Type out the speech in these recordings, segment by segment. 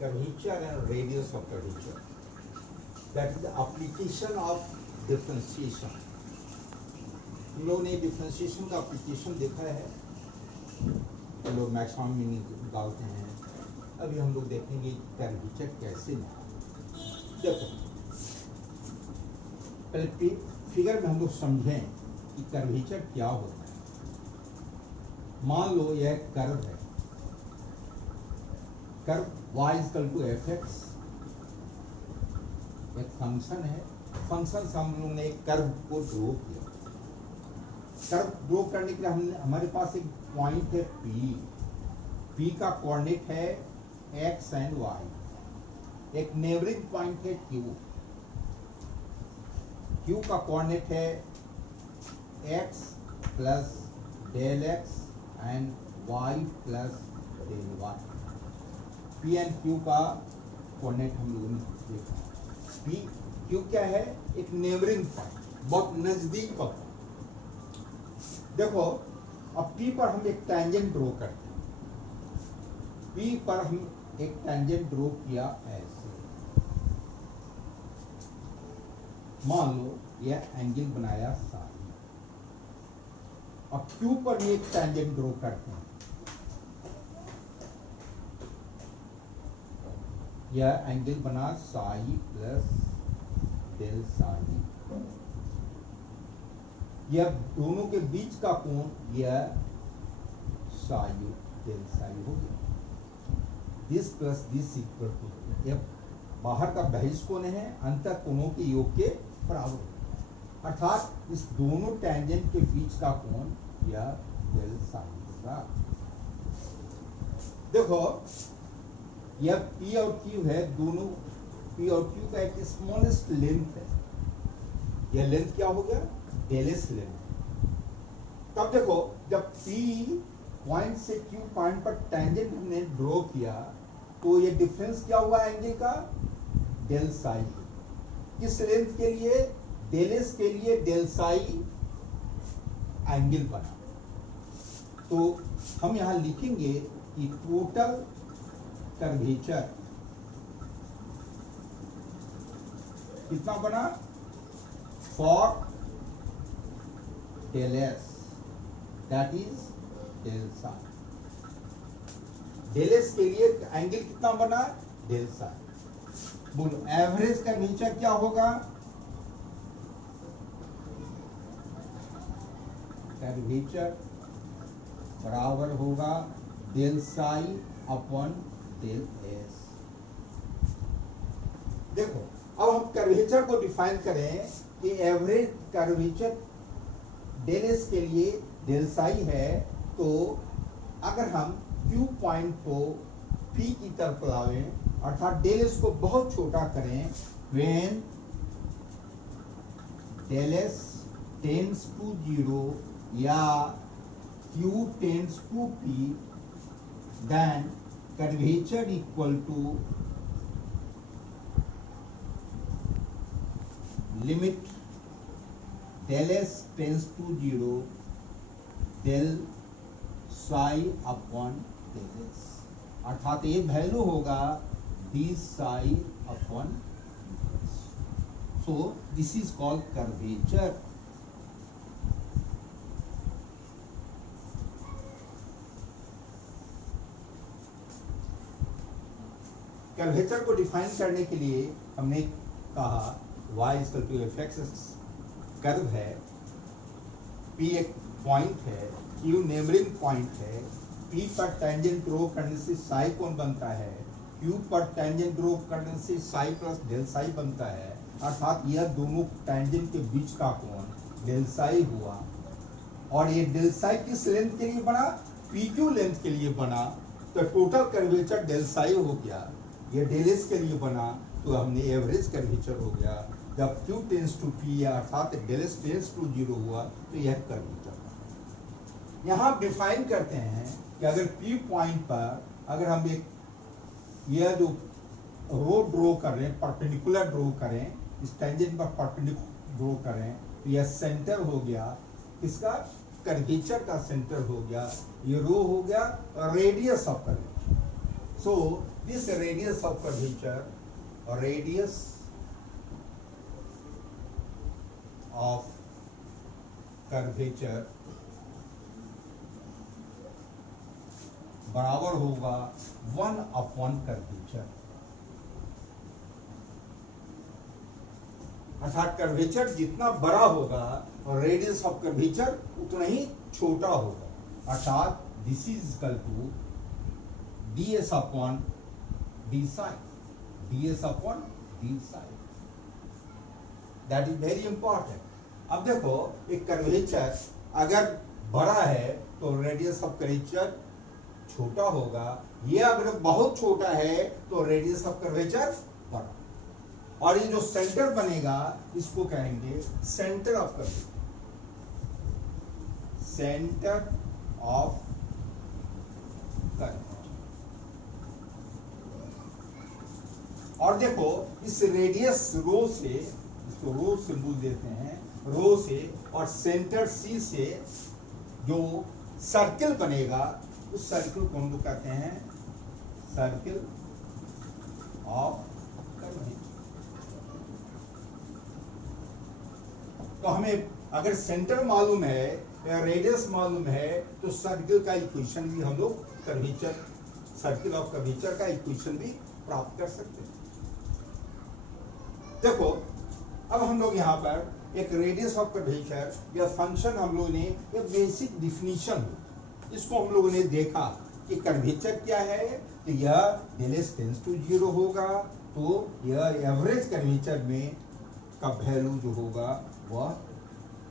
curvature and radius of curvature. That is the application of differentiation. हम लोग ने differentiation का एप्लीकेशन देखा है, हम लोग मैक्सिमम मीनिंग निकालते हैं. अभी हम लोग देखेंगे कर्वेचर कैसे निकालते. देखो पहले फिगर में हम लोग समझें कि कर्वेचर क्या होता है. मान लो यह कर्व है, कर्व y = fx एक फंक्शन है. फंक्शन से हम लोग ने एक कर्व को ड्रॉ किया. कर्व ड्रॉ करने के लिए हमारे पास एक पॉइंट है P का कोऑर्डिनेट है x एंड y. एक नेबरिंग पॉइंट है Q का कोऑर्डिनेट है x plus del x and y plus del y. P and Q का कोऑर्डिनेट हम लोगों ने देखा. Q क्या है? एक नेबरिंग पॉइंट, बहुत नजदीक का पॉइंट. देखो अब P पर हम एक टेंजेंट ड्रॉ करते हैं. P पर हम एक टेंजेंट ड्रॉ किया ऐसे. मान लो यह एंगल बनाया साई. अब Q पर भी एक टेंजेंट ड्रॉ करते हैं. यह एंगल बना साई प्लस डेल साई. यह दोनों के बीच का कोण यह साई डेल साई हो गया. This plus this equal to, यह बाहर का बहिष्ठ कोण है, अंतर कोणों के योग के बराबर. अर्थात इस दोनों टेंजेंट के बीच का कोण यह डेल साई होगा. देखो यह P और Q है, दोनों P और Q का एक स्मॉलेस्ट लेंथ है. यह लेंथ क्या हो गया? Del S length. तब देखो जब P पॉइंट से Q पॉइंट पर टेंजेंट हमने ड्रॉ किया तो ये डिफरेंस क्या हुआ एंगल का? Del psi. किस लेंथ के लिए? डेल एस के लिए डेल साई एंगल बना. तो हम यहां लिखेंगे कि टोटल कर्वेचर कितना बना? For del S that is del psi. Del S के लिए एंगल कितना बना? Del psi. बोलो एवरेज कर्वेचर क्या होगा? कर्वेचर बराबर होगा del psi upon del S. देखो अब हम कर्वेचर को डिफाइन करें कि एवरेज कर्वेचर डेल एस के लिए डेल साई है. तो अगर हम Q पॉइंट को P की तरफ लावें, अर्थात डेल एस को बहुत छोटा करें, when del S tends to 0 या Q tends to P, then curvature equal to limit del s tends to 0 del psi upon del s. अर्थात ये वैल्यू होगा d psi upon s. So this is called curvature. Curvature को define करने के लिए हमने कहा y = fx कर्व है, P एक पॉइंट है, Q नेबरिंग पॉइंट है, P पर टेंजेंट ड्रॉ करने से साई कोण बनता है, Q पर टेंजेंट ड्रॉ करने से साई प्लस डेल साई बनता है. अर्थात यह दोनों टेंजेंट के बीच का कोण डेल साई हुआ. और ये डेल साई किस लेंथ के लिए बना? PQ लेंथ के लिए बना. तो टोटल कर्वेचर डेल साई हो गया. ये डेल एस के लिए बना तो हमने एवरेज कर्वेचर हो गया. जब Q टेंड्स टू P या अर्थात डेल एस टेंड्स टू 0 हुआ तो यह कर्वेचर. यहाँ डिफाइन करते हैं कि अगर P पॉइंट पर अगर हम एक यह जो रो ड्रॉ कर रहे हैं, परपेंडिकुलर ड्रॉ करें, इस टेंजेंट पर परपेंडिकुलर ड्रॉ करें, तो यह सेंटर हो गया. इसका कर्वेचर का सेंटर हो गया. ये रो हो गया radius of curvature. So this radius of curvature, radius of curvature बराबर होगा 1/, कर्वेचर। अर्थात कर्वेचर जितना बड़ा होगा और रेडियस ऑफ कर्वेचर उतना ही छोटा होगा। अर्थात this is equal to ds upon d sine, ds upon d sine. That is very important. अब देखो एक कर्वेचर अगर बड़ा है तो रेडियस ऑफ कर्वेचर छोटा होगा, ये अगर बहुत छोटा है तो रेडियस ऑफ कर्वेचर बड़ा, और ये जो सेंटर बनेगा इसको कहेंगे centre of curvature, centre of curvature. और देखो इस रेडियस रो से, इसको रो सिंबल देते हैं, रो से और सेंटर सी से जो सर्किल बनेगा उस सर्किल को हम लोग कहते हैं सर्किल ऑफ कर्वेचर। तो हमें अगर सेंटर मालूम है या रेडियस मालूम है तो सर्किल का इक्वेशन भी हम लोग कर्वेचर, सर्किल ऑफ कर्वेचर का इक्वेशन भी प्राप्त कर सकते हैं। देखो अब हम लोग यहाँ पर एक रेडियस ऑफ कर्वेचर या फंक्शन हम लोगों ने एक बेसिक डिफिनीशन, इसको हम लोगों ने देखा कि कर्वेचर क्या है, तो यह डेल एस टेंड्स टू 0 होगा, तो यह एवरेज कर्वेचर में का वैल्यू जो होगा वह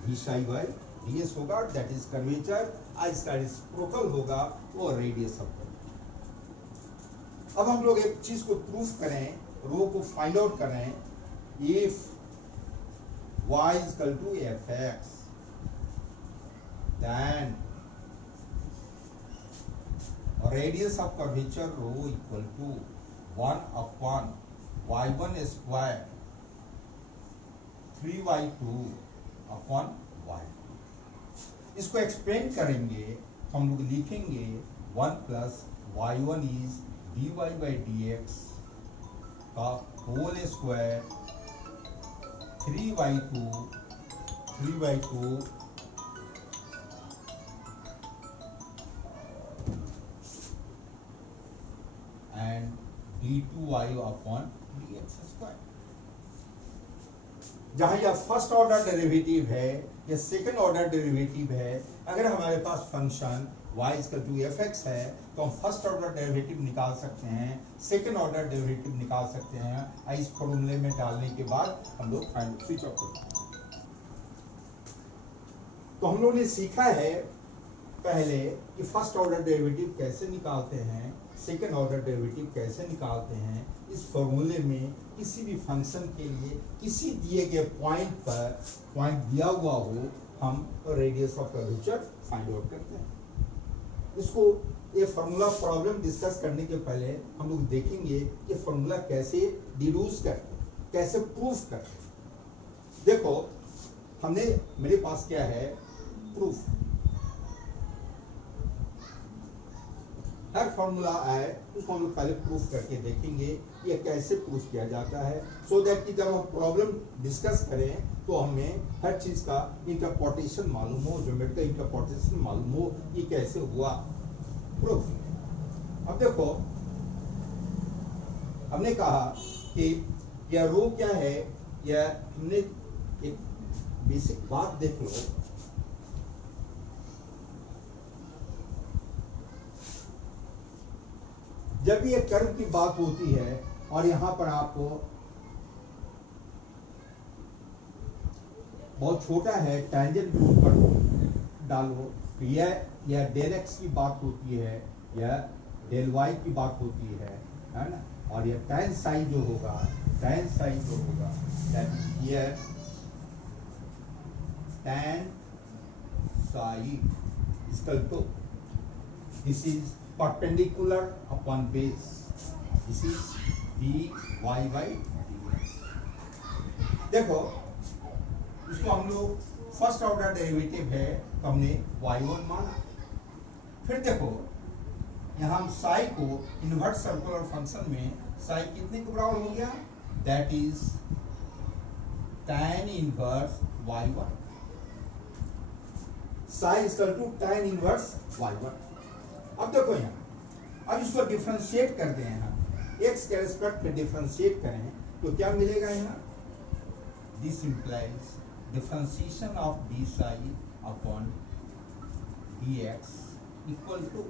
v psi बाय ds होगा, दैट इज कर्वेचर। इसका रेसिप्रोकल होगा वो रेडियस ऑफ कर्वेचर। अब हम लोग एक चीज को प्रूफ करें, रो को फाइंड आउट करें, if y is equal to fx then radius of curvature rho equal to 1/y1 square 3y2 upon y। इसको एक्सप्लेन करेंगे तो हम लोग लिखेंगे 1 plus y1 is dy by dx का whole square 3y2 and d2y upon dx square. जहां यह first order derivative है या सेकंड ऑर्डर डेरिवेटिव है, अगर हमारे पास function y equal to fx है तो हम फर्स्ट ऑर्डर डेरिवेटिव निकाल सकते हैं, सेकंड ऑर्डर डेरिवेटिव निकाल सकते हैं। इस फॉर्मूले में डालने के बाद हम लोग फाइंड स्विच ऑफ करते हैं। तो हम लोगों ने सीखा है पहले कि फर्स्ट ऑर्डर डेरिवेटिव कैसे निकालते हैं, सेकंड ऑर्डर डेरिवेटिव कैसे निकालते हैं। इस फॉर्मूले में किसी भी फंक्शन के लिए किसी दिए गए पॉइंट पर, पॉइंट दिया हुआ हो, हम radius of curvature find out करते हैं। इसको ये फॉर्मूला प्रॉब्लम डिस्कस करने के पहले हम लोग देखेंगे ये फॉर्मूला कैसे डिड्यूस करते हैं, कैसे प्रूफ करते हैं। देखो हमने, मेरे पास क्या है, प्रूफ। हर फॉर्मूला आए उसको हम लोग पहले प्रूफ करके देखेंगे ये कैसे प्रूफ किया जाता है, सो दैट कि जब हम प्रॉब्लम डिस्कस करें तो हमें हर चीज का इंटरप्रिटेशन मालूम हो, ज्योमेट्री का इंटरप्रिटेशन मालूम हो, ये कैसे हुआ प्रूफ। अब देखो हमने कहा कि यह रो क्या है, यह हमने एक बेसिक बात देख लो। जब ये कर्व की बात होती है और यहां पर आपको बहुत छोटा है, टेंजेंट के ऊपर डालो, यह डेल एक्स की बात होती है, यह डेल वाई की बात होती है ना, और यह tan साई जो होगा, tan साई जो होगा that is here tan psi equal to this is perpendicular upon base, this is dy by dx। देखो इसको हम लोग फर्स्ट ऑर्डर डेरिवेटिव है तो हमने y1 माना। फिर देखो यहाँ हम साई को इनवर्ट सर्कुलर फंक्शन में साई कितने के बराबर हो गया, that is tan inverse y1, psi equal to tan inverse y1। अब देखो यहाँ, अब इसको डिफरेंशिएट करते हैं हम, x के रिस्पेक्ट में डिफरेंशिएट करें तो क्या मिलेगा यहाँ, this implies differentiation of d psi upon d x equal to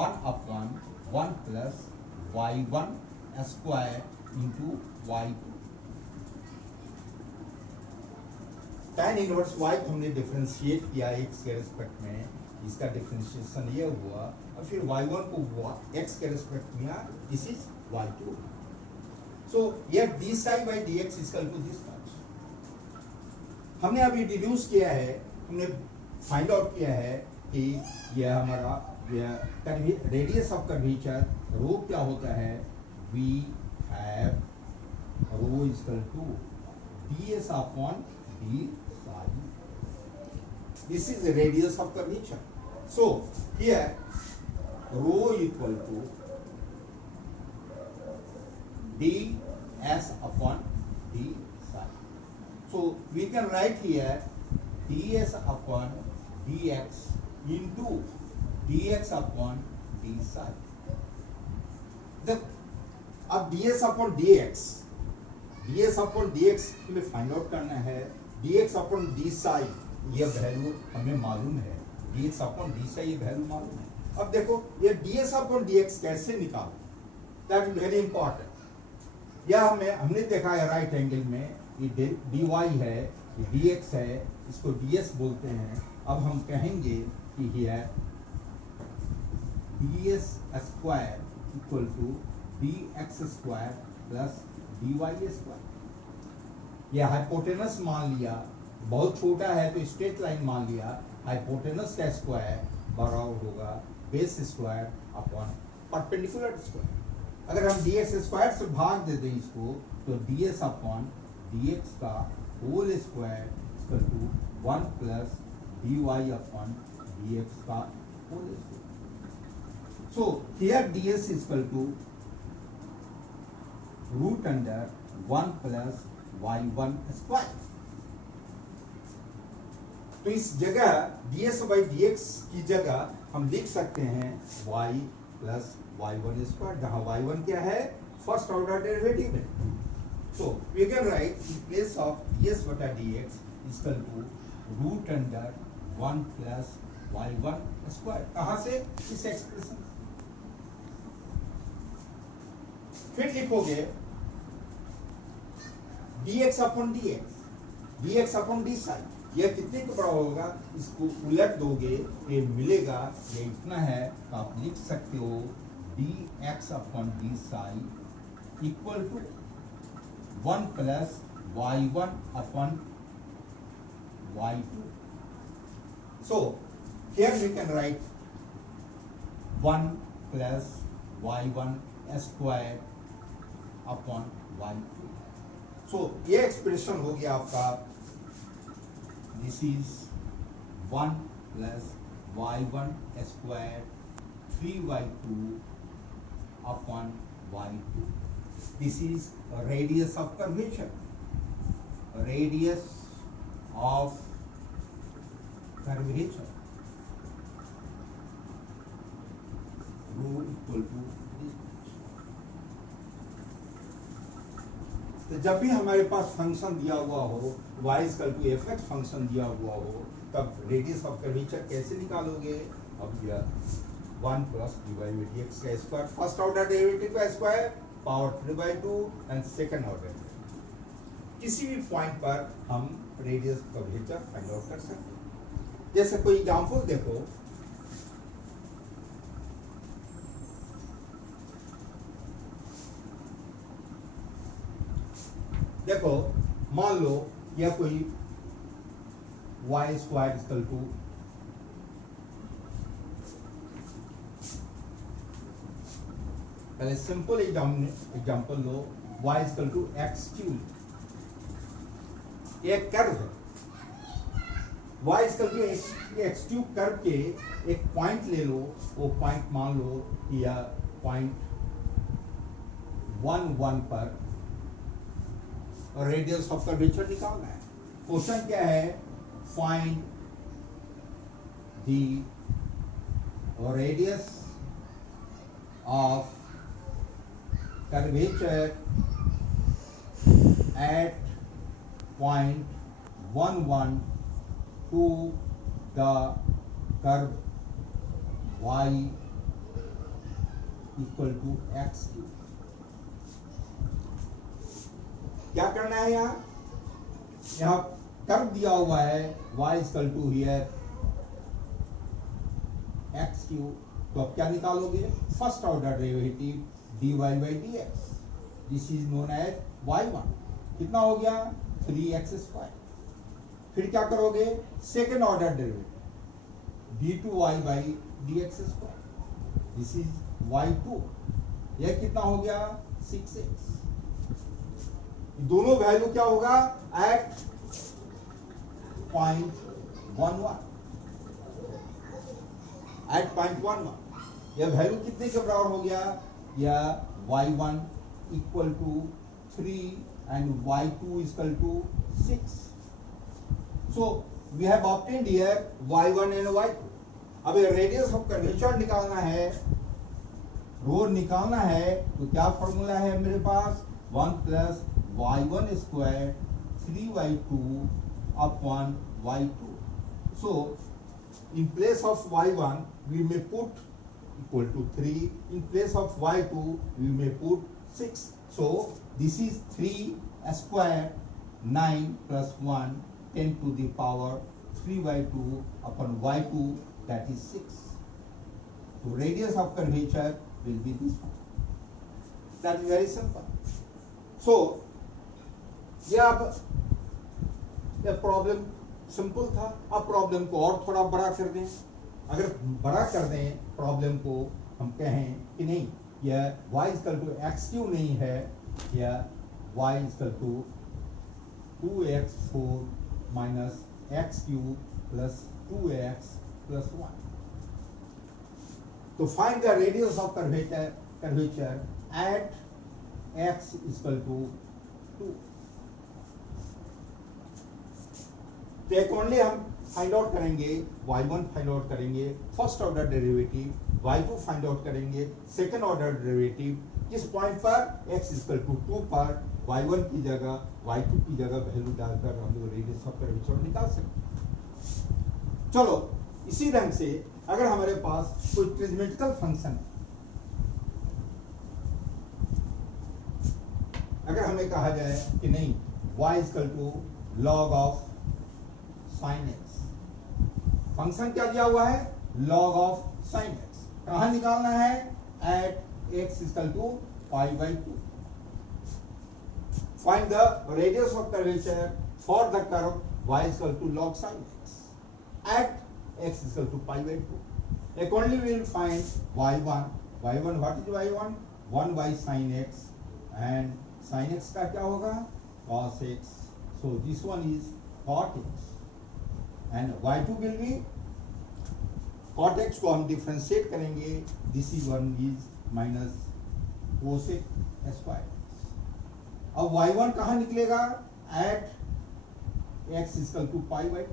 1 अपॉन 1 plus y1 square into y2। tan इनवर्स y को हमने डिफरेंशिएट किया x के रिस्पेक्ट में, इसका डिफरेंशिएशन ये हुआ, और फिर y1 को x के रिस्पेक्ट में, दिस इज y2। सो ये d psi by dx equal to this much. हमने अभी डिड्यूस किया है, हमने फाइंड आउट किया है कि यह हमारा रेडियस ऑफ कर्वेचर रो क्या होता है, we have rho equal to ds upon d psi। This is the radius of curvature. So here rho equal to ds upon d psi. So we can write here ds upon dx into dx upon d psi. अब ds upon dx हमें find out करना है, dx upon d psi ये value हमें मालूम है, dx upon d psi ये value मालूम है। अब देखो ये ds upon dx कैसे निकालो, दैट इज वेरी इंपॉर्टेंट। यह हमने देखा है राइट एंगल में, ये dy है, ये dx है, इसको ds बोलते हैं। अब हम कहेंगे कि here ds square equal to dx square plus dy square. यह हाइपोटेनस मान लिया, बहुत छोटा है तो स्ट्रेट लाइन मान लिया, हाइपोटेनस का स्क्वायर बराबर होगा base square upon perpendicular square. अगर हम dx स्क्वायर से भाग दे दें इसको तो ds अपॉन dx का whole square equal to 1 plus dy अपॉन dx का whole square. So here ds equal to root under 1 plus y1 square. तो इस जगह ds by dx की जगह हम लिख सकते हैं y प्लस y1 स्क्वायर, जहां y1 क्या है, फर्स्ट ऑर्डर डेरिवेटिव है। So we can write in place of ds बटा dx equal to root under 1 plus y1 square. कहां से, इस एक्सप्रेशन। फिर लिखोगे dx अपॉन dx अपॉन d psi, यह कितने का बड़ा होगा, इसको उलट दोगे ये मिलेगा, ये इतना है तो आप लिख सकते हो dx upon d psi equal to 1 plus y1 अपॉन y2। So here we can write 1 plus y1 square अपॉन y2। सो ये एक्सप्रेशन हो गया आपका, this is 1 plus y1 square 3y2 upon y2. This is a radius of curvature. Radius of curvature. Rho equal to this. तो जब भी हमारे पास फंक्शन दिया हुआ हो, y equal to fx function दिया हुआ हो, तब रेडियस ऑफ कर्वेचर कैसे निकालोगे, अब यह 1 प्लस dy बाई dx का स्क्वायर, फर्स्ट ऑर्डर डेरिवेटिव का square power 3/2 and second order. किसी भी पॉइंट पर हम रेडियस कर्वेचर फाइंड आउट कर सकते हैं। जैसे कोई एग्जांपल देखो, देखो मान लो यह कोई y स्क्वायर इक्वल टू पहले सिंपल एग्जांपल लो, y equal to x cube, एक कर्व है, y equal to x cube curve के एक पॉइंट ले लो, वो पॉइंट मान लो कि यह पॉइंट 1 1 पर रेडियस ऑफ कर्वेचर निकालना है। क्वेश्चन क्या है? Find the radius of curvature at point 1 1 to the curve y equal to x cube। क्या करना है? यहाँ कर्व दिया हुआ है y equal to here x cube, तो अब क्या निकालोगे? First order derivative dy by dx, this is known as y1। कितना हो गया? 3x²। फिर क्या करोगे? Second order derivative d2y by dx², this is y2। यह कितना हो गया? 6x। दोनों वैल्यू क्या होगा? एट पॉइंट 1 1, एट पॉइंट 1 1 यह वैल्यू कितने के बराबर हो गया? यह y1 equal to 3 and y2 is equal to 6. So we have obtained here y1 and y2. अब ये रेडियस ऑफ कर्वेचर निकालना है, रो निकालना है, तो क्या फॉर्मूला है मेरे पास? 1 plus y1 square 3y2 upon y2। So in place of y1 we may put equal to 3, in place of y2 we may put 6। So this is 3 square 9 plus 1 10 to the power 3 by 2 upon y2, that is 6। So radius of curvature will be this one। That is very simple। So यह problem simple था। अब problem को और थोड़ा बड़ा कर दें। अगर बड़ा कर दें प्रॉब्लम को, हम कहें कि नहीं यह y equal to x cube नहीं है, यह y equal to 2x4 minus x cube plus 2x plus 1। तो find the radius of curvature at x equal to 2। तो अकॉर्डिंगली हम फाइंड आउट करेंगे y1 फाइंड आउट करेंगे, first order derivative y2 find out करेंगे, second order derivative किस point पर? x equal to 2 पर y1 की जगह y2 की जगह वैल्यू डालकर हम लोग रेडियस ऑफ कर्वेचर निकाल सकते। चलो इसी ढंग से अगर हमारे पास कोई ट्रिग्मेटिकल फंक्शन, अगर हमें कहा जाए कि नहीं y equal to log of sine x, function क्या दिया हुआ है? Log of sine x. कहां निकालना है? At x equal to pi by 2। Find the radius of curvature for the curve y equal to log sine x at x equal to pi by 2। Accordingly we will find y1 what is y1? 1 by sine x, and sine x का क्या होगा? cos x। So this one is cot x and y2 will be cot x को हम differentiate करेंगे, this is 1 is minus cosec square. अब y1 कहाँ निकलेगा? At x equal to pi by,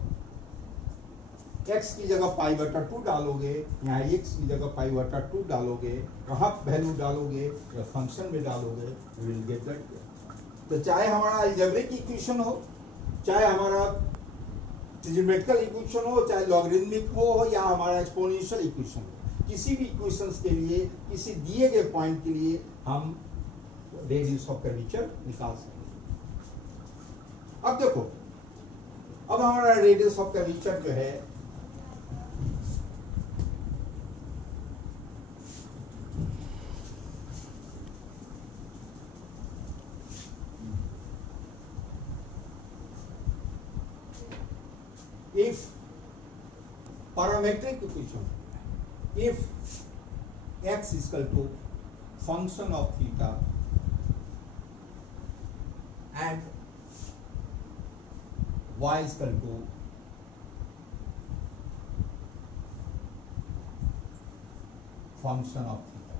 x की जगह पाई बटा 2 डालोगे, यहाँ x की जगह पाई बटा 2 डालोगे, कहाँ वैल्यू डालोगे? या फंक्शन में डालोगे, you will get that। तो चाहे हमारा अलजेब्रिक इक्वेशन हो, चाहे हमारा ट्रिग्मेटिकल इक्वेशन हो, चाहे लॉगरिथमिक हो या हमारा एक्सपोनेंशियल इक्वेशन हो, किसी भी इक्वेशंस के लिए, किसी दिए गए पॉइंट के लिए हम रेडियस ऑफ कर्वेचर निकाल सकते हैं। अब देखो, अब हमारा रेडियस ऑफ कर्वेचर जो है if parametric equation, if x is equal to function of theta and y is equal to function of theta.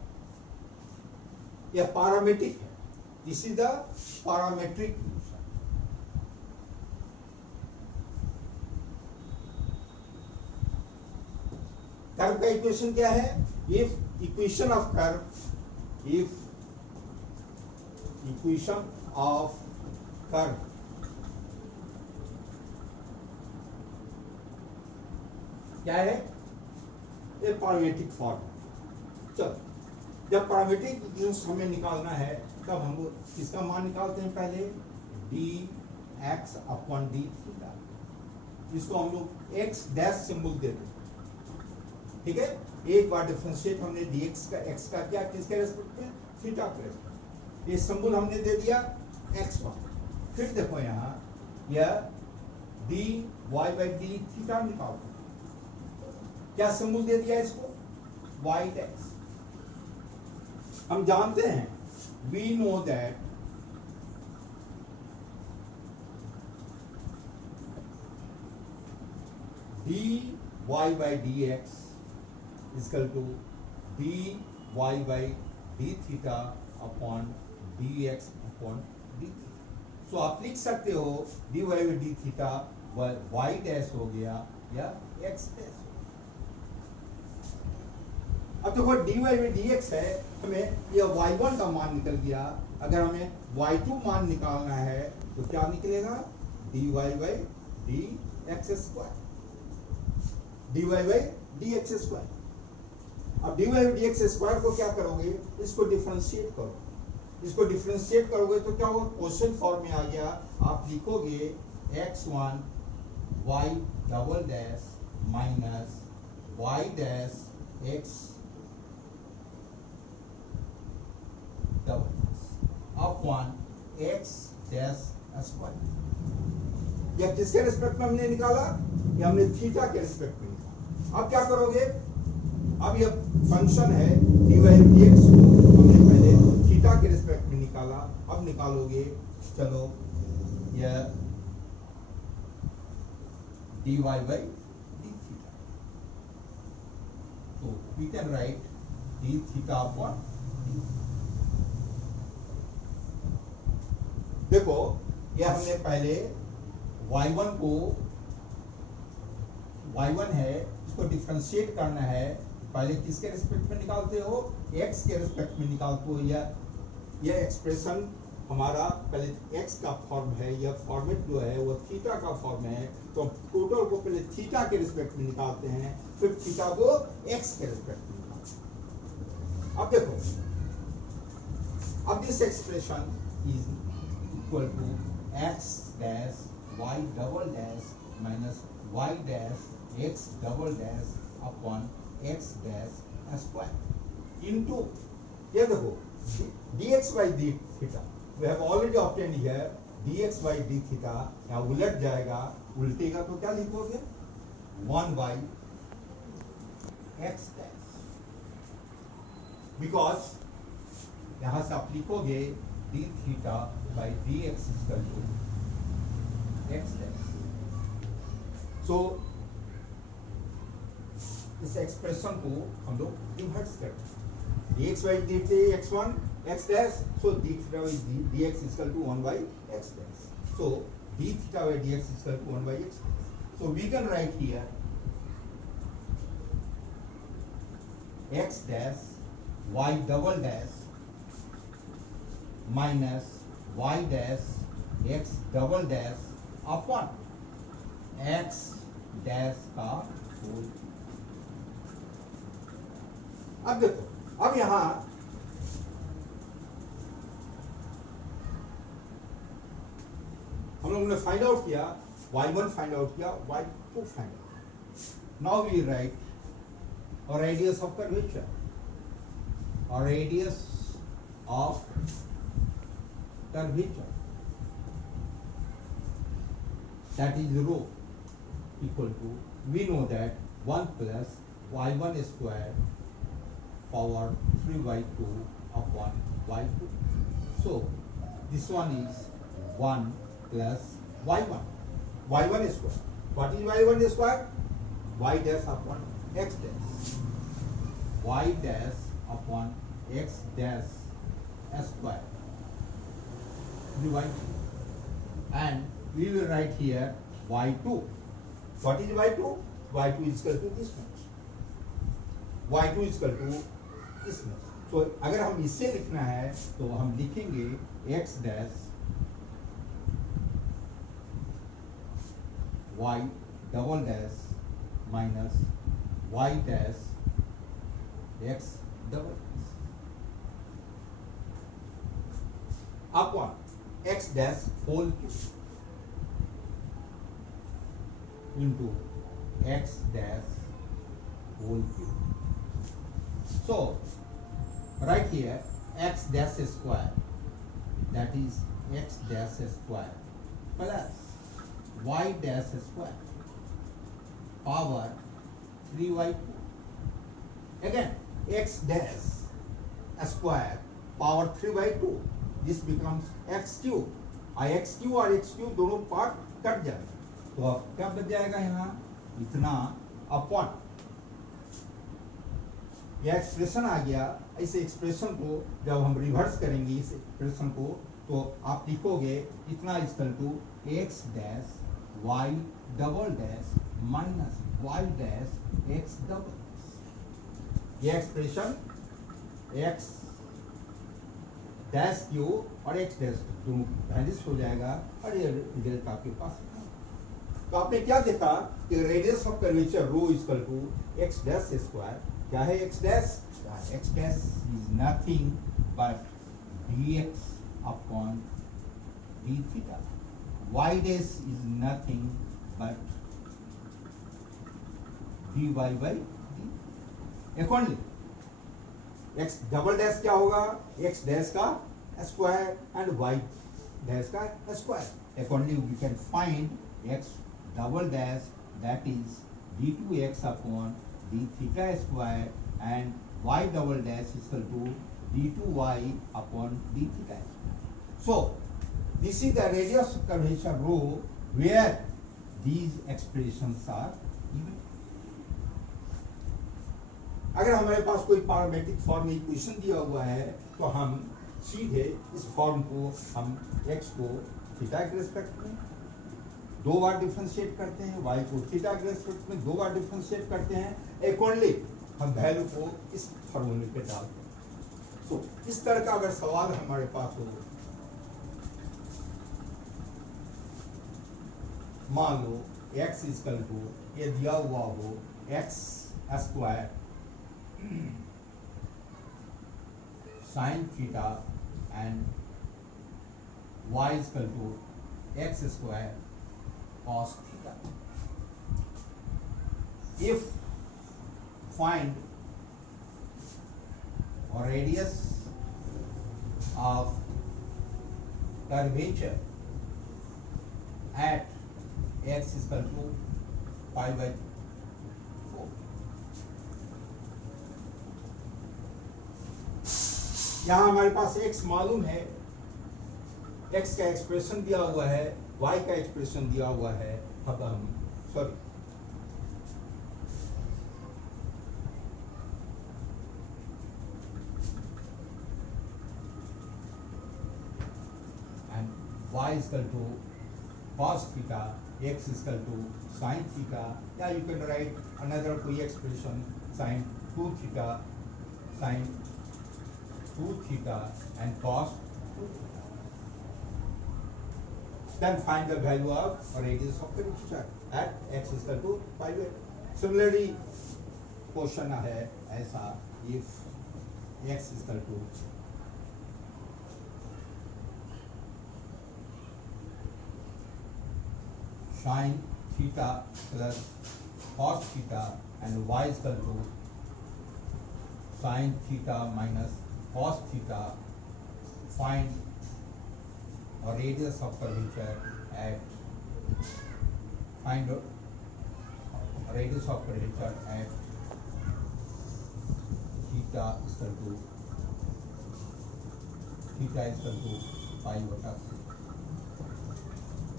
यह पैरामीट्रिक है, this is the parametric function. Curve का इक्वेशन क्या है? If equation of curve, if equation of curve क्या है? ये parametric form. चलो, जब पैरामीट्रिक इक्वेशन हमें निकालना है तब हम इसका मान निकालते हैं पहले dx अपॉन d थीटा। इसको हम लोग x डैश सिंबल देते हैं, ठीक है। एक बार डिफरेंशिएट हमने dx का x का क्या, किसके रेस्पेक्ट में? थीटा के रेस्पेक्ट। ये सिंबल हमने दे दिया x1। फिर देखो यहाँ यह dy by d थीटा निकालते हैं। क्या सिंबल दे दिया इसको? y dash. हम जानते हैं, we know that dy by dx is equal to dy by d theta upon dx upon d theta। सो आप लिख सकते हो dy by d theta y dash हो गया या x डैश। अब देखो dy by dx है, हमें यह y1 का मान निकल गया। अगर हमें y2 मान निकालना है तो क्या निकलेगा? dy by dx square, dy by dx square. अब dy by dx स्क्वायर को क्या करोगे? इसको डिफरेंशिएट करो। इसको डिफरेंशिएट करोगे तो क्या होगा? क्वेश्चन फॉर्म में आ गया। आप लिखोगे x1 y double dash minus y dash x upon x dash square. यह किसके रिस्पेक्ट में हमने निकाला? ये हमने थीटा के रिस्पेक्ट में निकाला। अब क्या करोगे? अब यह फंक्शन है dy dx को हमने पहले थीटा के रिस्पेक्ट में निकाला, अब निकालोगे। चलो, यह dy by d थीटा, तो we can write d theta upon d। देखो, यह हमने पहले y1 को, y1 है, इसको डिफरेंशिएट करना है। पहले किसके रिस्पेक्ट में निकालते हो? x के रिस्पेक्ट में निकालते हो। यह एक्सप्रेशन हमारा पहले x का फॉर्म है, यह फॉर्मेट जो है वो थीटा का फॉर्म है। तो टोटल को पहले थीटा के रिस्पेक्ट में निकालते हैं, फिर थीटा को x के रिस्पेक्ट में निकालते हैं। अब देखो, अब this expression is equal to x dash y double dash minus y dash x double dash upon x dash square into, ये देखो dx by d theta we have already obtained here dx by d theta. यहाँ उलट जाएगा, उल्टेगा तो क्या लिखोगे? 1 by x dash, because यहां से आप लिखोगे d theta by dx is equal to x dash। सो इस एक्सप्रेशन को हम लोग इन्वर्स करते हैं। dx by dt x1 x dash, so d theta by dx is equal to 1 by x dash। So d theta by dx is equal to 1 by x dash। So we can write here x dash y double dash minus y dash x double dash upon x dash का whole. अब देखो, अब यहां हम लोगों ने find out किया, y1 find out किया, y2 find out. Now we write और रेडियस ऑफ कर्वेचर, और radius of curvature that is rho equal to, we know that 1 plus y1 square power 3 by 2 upon y2. So this one is 1 plus y1 square. What is y1 square? Y dash upon x dash. y dash upon x dash square divide, and we will write here y2. What is y2? y2 is equal to this much. y2 is equal to this much. तो अगर हम इससे लिखना है तो हम लिखेंगे x dash y double dash minus y dash x double dash upon x dash whole cube into x dash whole cube. So right here x dash square, that is x dash square plus y dash square power 3y2. Again x dash square power 3/2, this becomes x cube. x cube और x cube दोनों part cut जाएंगे, तो अब क्या बच जाएगा यहाँ इतना अपॉन, यह एक्सप्रेशन आ गया। इस एक्सप्रेशन को जब हम रिवर्स करेंगे इस एक्सप्रेशन को, तो आप लिखोगे इतना equal to x dash y double dash minus y dash x double. यह एक्सप्रेशन x डैश क्यू और x डैश दोनों वैल्यूज हो जाएगा और ये रिजल्ट आपके पास है। तो आपने क्या देखा कि radius of curvature rho equal to x dash square. क्या है x dash? x dash is nothing but dx upon d theta. y dash is nothing but dy by d। Accordingly x double dash क्या होगा? x dash का square and y dash का square. Accordingly we can find x double dash, that is d2x upon d theta square, and y double dash is equal to d2y upon d theta. So this is the radius of curvature rho where these expressions are given. अगर हमारे पास कोई parametric form equation दिया हुआ है तो हम सीधे इस फॉर्म को हम x को थीटा के रिस्पेक्ट में दो बार डिफरेंशिएट करते हैं, y को थीटा के रिस्पेक्ट में दो बार डिफरेंशिएट करते हैं। अकॉर्डिंगली हम वैल्यू को इस फॉर्मूले पे डालते हैं। तो इस तरह का अगर सवाल हमारे पास हो, मान लो x इक्वल टू ये दिया हुआ हो x square sine theta and y equal to x square cos theta. If find or radius of curvature at x is equal to pi by 4. यहाँ हमारे पास x मालूम है, x का एक्सप्रेशन दिया हुआ है, y का एक्सप्रेशन दिया हुआ है। अब हम sorry and y is equal to cos theta, x is equal to sin theta, या you can write another कोई expression sin 2 theta, sin 2 theta and cos 2 theta. Then find the value of radius of curvature at x is equal to pi by 2. Similarly, question है ऐसा, if x is equal to sin theta plus cos theta and y is equal to sin theta minus cos theta, find or radius of curvature at find radius of curvature at theta is equal to pi बटा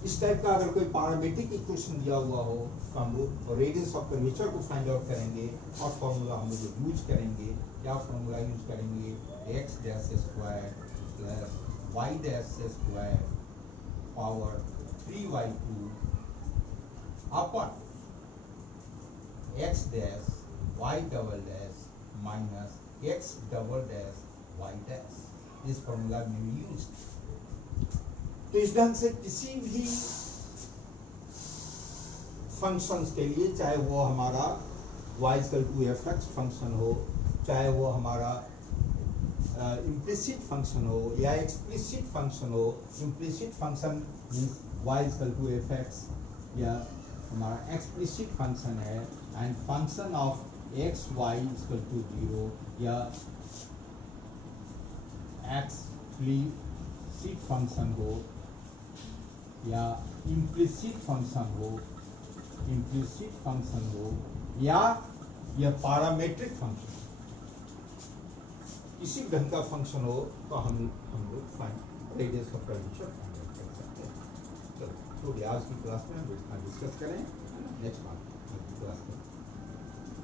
2। इस type का अगर कोई parametric equation दिया हुआ हो तो हम लोग रेडियस ऑफ कर्वेचर को फाइंड आउट करेंगे और फॉर्मूला हम लोग यूज करेंगे। क्या फॉर्मूला यूज करेंगे? X dash square plus y dash square power 3y2 upon x dash y double dash minus x double dash y dash. इस फॉर्मूला में भी यूज। तो इस ढंग से किसी भी फंक्शंस के लिए, चाहे वो हमारा y = fx फंक्शन हो, चाहे वो हमारा इम्प्लिसिट फंक्शन हो या एक्सप्लिसिट फंक्शन हो। Implicit function means y = fx या हमारा एक्सप्लिसिट फंक्शन है, and function of x y = 0 या एक्सप्लिसिट फंक्शन हो या इम्प्लिसिट फंक्शन हो या यह पैरामीट्रिक फंक्शन, किसी ढंग का फंक्शन हो तो हम लोग find radius of curvature find out कर सकते हैं। चलो, तो आज की क्लास में हम लोग डिस्कस करें नेक्स्ट क्लास में।